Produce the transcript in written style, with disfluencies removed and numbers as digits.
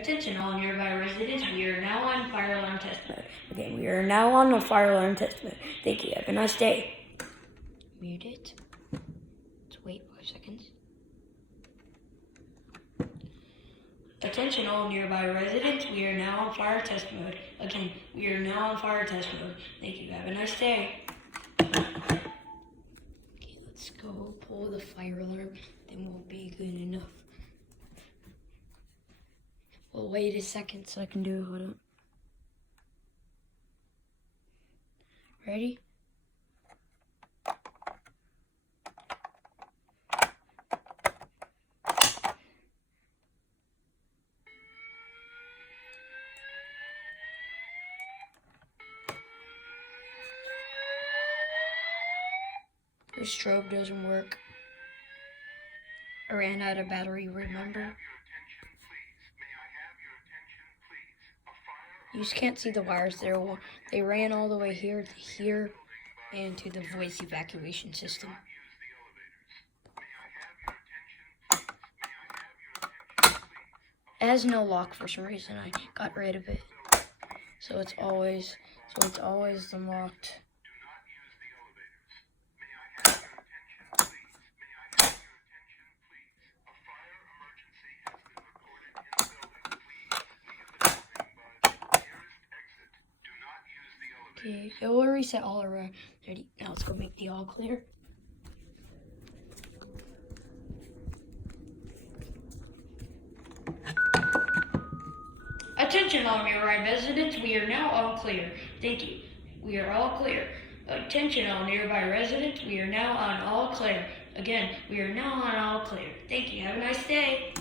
Attention all nearby residents, we are now on fire alarm test mode. Okay, we are now on the fire alarm test mode. Thank you. Have a nice day. Mute it. Let's wait 5 seconds. Attention all nearby residents, we are now on fire test mode. Again, we are now on fire test mode. Thank you. Have a nice day. Okay, let's go pull the fire alarm. Then we'll be good enough. Well, wait a second so I can do it. Hold up. Ready? The strobe doesn't work. I ran out of battery, remember? You just can't see the wires there. They ran all the way here to here and to the voice evacuation system. It has no lock for some reason. I got rid of it. So it's always unlocked. Okay, it will reset all around. Ready? Now let's go make the all clear. Attention all nearby residents, we are now all clear. Thank you. We are all clear. Attention all nearby residents, we are now on all clear. Again, we are now on all clear. Thank you. Have a nice day.